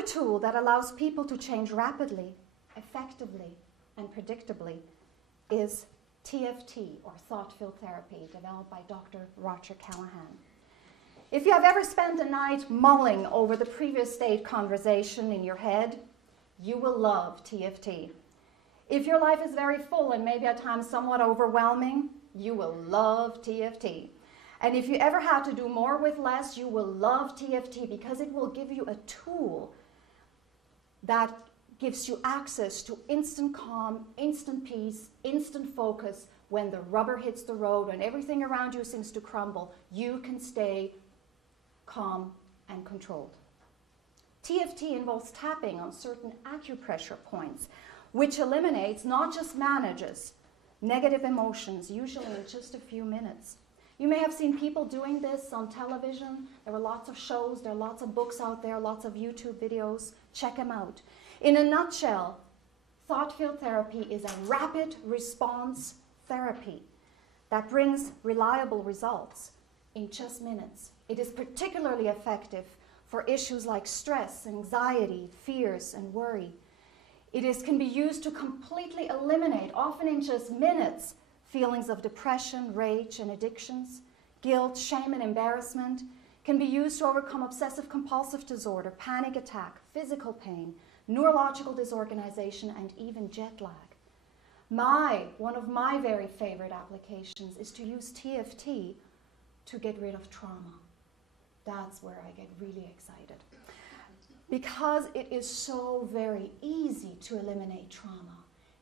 Another tool that allows people to change rapidly, effectively, and predictably is TFT, or thought field therapy, developed by Dr. Roger Callahan. If you have ever spent a night mulling over the previous state conversation in your head, you will love TFT. If your life is very full and maybe at times somewhat overwhelming, you will love TFT. And if you ever had to do more with less, you will love TFT because it will give you a tool that gives you access to instant calm, instant peace, instant focus. When the rubber hits the road, when everything around you seems to crumble, you can stay calm and controlled. TFT involves tapping on certain acupressure points, which eliminates, not just manages, negative emotions, usually in just a few minutes. You may have seen people doing this on television. There are lots of shows, there are lots of books out there, lots of YouTube videos. Check them out. In a nutshell, thought field therapy is a rapid response therapy that brings reliable results in just minutes. It is particularly effective for issues like stress, anxiety, fears, and worry. It can be used to completely eliminate, often in just minutes, feelings of depression, rage, and addictions. Guilt, shame, and embarrassment can be used to overcome obsessive-compulsive disorder, panic attack, physical pain, neurological disorganization, and even jet lag. One of my very favorite applications is to use TFT to get rid of trauma. That's where I get really excited. Because it is so very easy to eliminate trauma.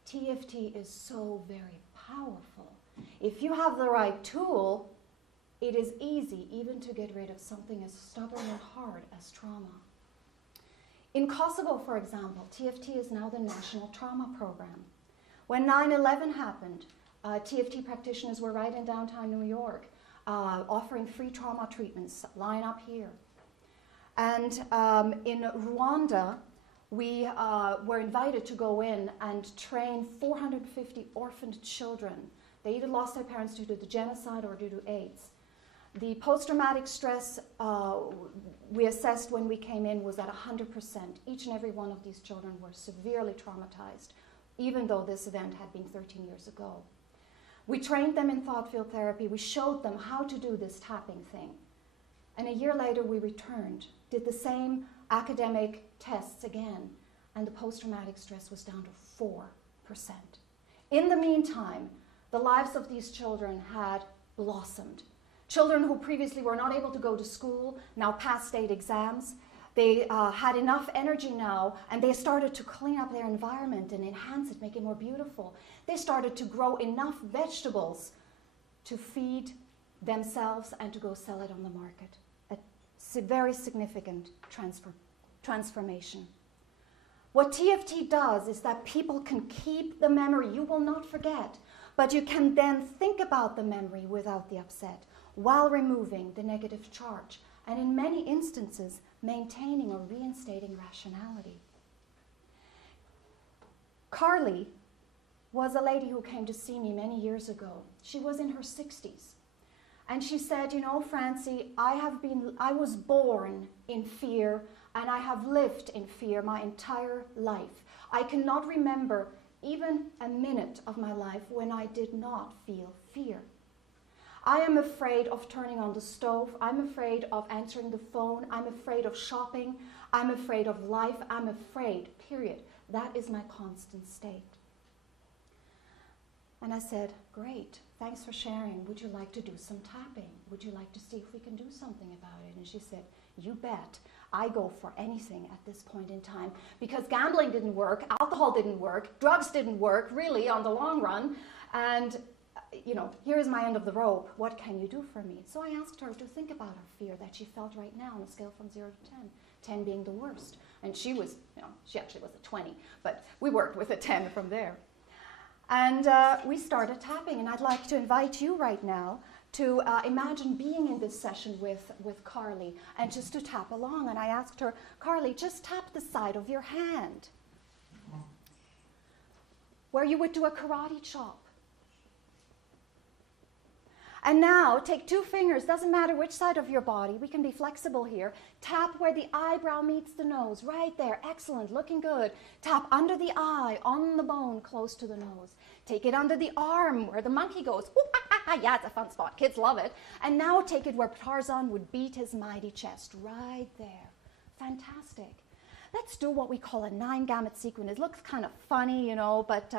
TFT is so very powerful. If you have the right tool, it is easy even to get rid of something as stubborn and hard as trauma. In Kosovo, for example, TFT is now the national trauma program. When 9/11 happened, TFT practitioners were right in downtown New York, offering free trauma treatments. Line up here. And in Rwanda, we were invited to go in and train 450 orphaned children. They either lost their parents due to the genocide or due to AIDS. The post-traumatic stress we assessed when we came in was at 100%. Each and every one of these children were severely traumatized, even though this event had been 13 years ago. We trained them in thought field therapy. We showed them how to do this tapping thing. And a year later, we returned, did the same academic tests again, and the post-traumatic stress was down to 4%. In the meantime, the lives of these children had blossomed. Children who previously were not able to go to school now passed state exams. They had enough energy now, and they started to clean up their environment and enhance it, make it more beautiful. They started to grow enough vegetables to feed themselves and to go sell it on the market. A very significant transformation. What TFT does is that people can keep the memory. You will not forget, but you can then think about the memory without the upset, while removing the negative charge, and in many instances, maintaining or reinstating rationality. Carly was a lady who came to see me many years ago. She was in her 60s. And she said, you know, Franzi, I was born in fear, and I have lived in fear my entire life. I cannot remember even a minute of my life when I did not feel fear. I am afraid of turning on the stove. I'm afraid of answering the phone. I'm afraid of shopping. I'm afraid of life. I'm afraid, period. That is my constant state. And I said, great, thanks for sharing. Would you like to do some tapping? Would you like to see if we can do something about it? And she said, you bet. I go for anything at this point in time, because gambling didn't work, alcohol didn't work, drugs didn't work, really, on the long run. And you know, here is my end of the rope. What can you do for me? So I asked her to think about her fear that she felt right now on a scale from 0 to 10, 10 being the worst. And she was, you know, she actually was a 20, but we worked with a 10 from there. And we started tapping, and I'd like to invite you right now to imagine being in this session with Carly and just to tap along. And I asked her, Carly, just tap the side of your hand where you would do a karate chop. And now take 2 fingers, doesn't matter which side of your body, we can be flexible here. Tap where the eyebrow meets the nose, right there, excellent, looking good. Tap under the eye, on the bone, close to the nose. Take it under the arm where the monkey goes. Yeah, it's a fun spot, kids love it. And now take it where Tarzan would beat his mighty chest, right there. Fantastic. Let's do what we call a 9-gamut sequence. It looks kind of funny, you know, but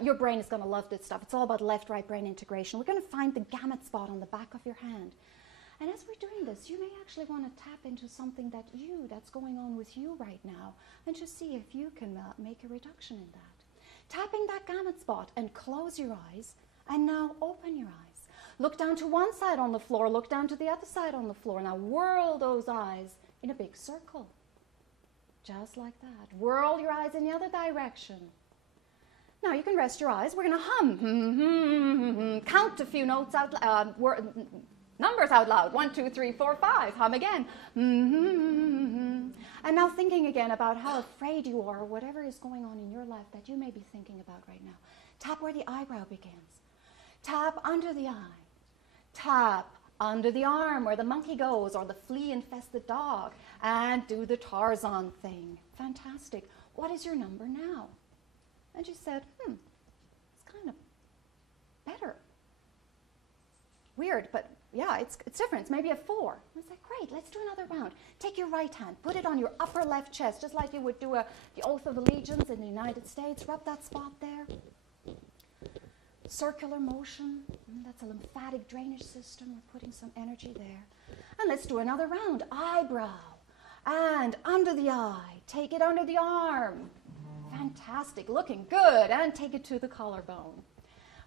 your brain is going to love this stuff. It's all about left-right brain integration. We're going to find the gamut spot on the back of your hand. And as we're doing this, you may actually want to tap into something that's going on with you right now, and just see if you can make a reduction in that. Tapping that gamut spot, and close your eyes, and now open your eyes. Look down to one side on the floor, look down to the other side on the floor. Now whirl those eyes in a big circle. Just like that. Whirl your eyes in the other direction. Now you can rest your eyes. We're going to hum. Count a few notes out loud. Numbers out loud. 1, 2, 3, 4, 5. Hum again. And now thinking again about how afraid you are, or whatever is going on in your life that you may be thinking about right now. Tap where the eyebrow begins. Tap under the eye. Tap under the arm where the monkey goes, or the flea-infested dog, and do the Tarzan thing. Fantastic. What is your number now? And she said, it's kind of better. Weird, but yeah, it's different. It's maybe a 4. I was like, great, let's do another round. Take your right hand, put it on your upper left chest, just like you would do the Oath of Allegiance in the United States. Rub that spot there. Circular motion, that's a lymphatic drainage system. We're putting some energy there. And let's do another round. Eyebrow, and under the eye. Take it under the arm. Fantastic, looking good. And take it to the collarbone.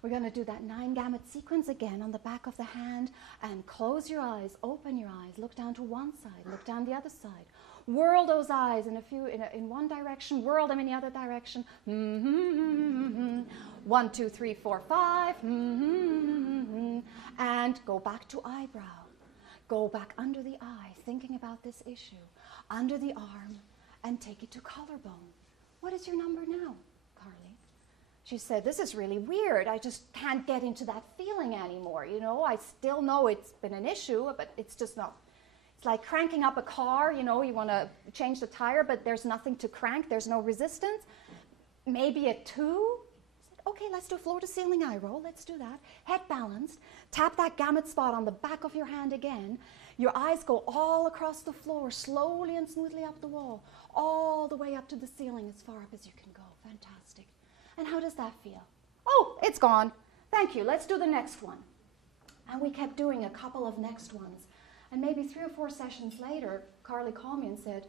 We're going to do that 9-gamut sequence again on the back of the hand. And close your eyes, open your eyes. Look down to one side, look down the other side. Whirl those eyes in one direction, whirl them in the other direction. 1, 2, 3, 4, 5. And go back to eyebrow. Go back under the eye, thinking about this issue. Under the arm, and take it to collarbone. What is your number now, Carly? She said, this is really weird. I just can't get into that feeling anymore. You know, I still know it's been an issue, but it's just not. It's like cranking up a car, you know, you want to change the tire, but there's nothing to crank. There's no resistance. Maybe a 2. I said, okay, let's do floor to ceiling eye roll. Let's do that. Head balanced. Tap that gamut spot on the back of your hand again. Your eyes go all across the floor, slowly and smoothly up the wall, all the way up to the ceiling, as far up as you can go. Fantastic. And how does that feel? Oh, it's gone. Thank you. Let's do the next one. And we kept doing a couple of next ones. And maybe 3 or 4 sessions later, Carly called me and said,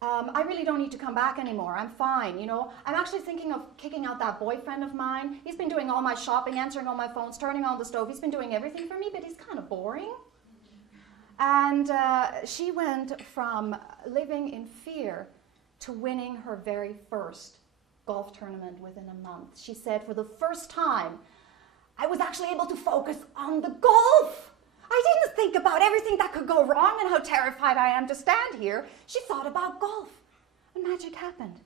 I really don't need to come back anymore. I'm fine, you know. I'm actually thinking of kicking out that boyfriend of mine. He's been doing all my shopping, answering all my phones, turning on the stove. He's been doing everything for me, but he's kind of boring. And she went from living in fear to winning her very first golf tournament within a month. She said, for the first time, I was actually able to focus on the golf. I didn't think about everything that could go wrong and how terrified I am to stand here. She thought about golf, and magic happened.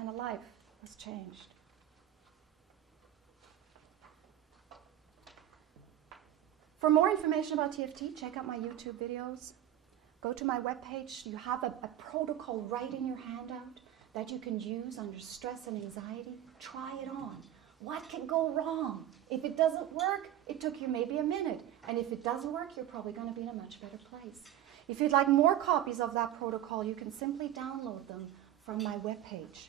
And a life was changed. For more information about TFT, check out my YouTube videos. Go to my webpage. You have a protocol right in your handout that you can use under stress and anxiety. Try it on. What can go wrong? If it doesn't work, it took you maybe a minute. And if it doesn't work, you're probably going to be in a much better place. If you'd like more copies of that protocol, you can simply download them from my webpage.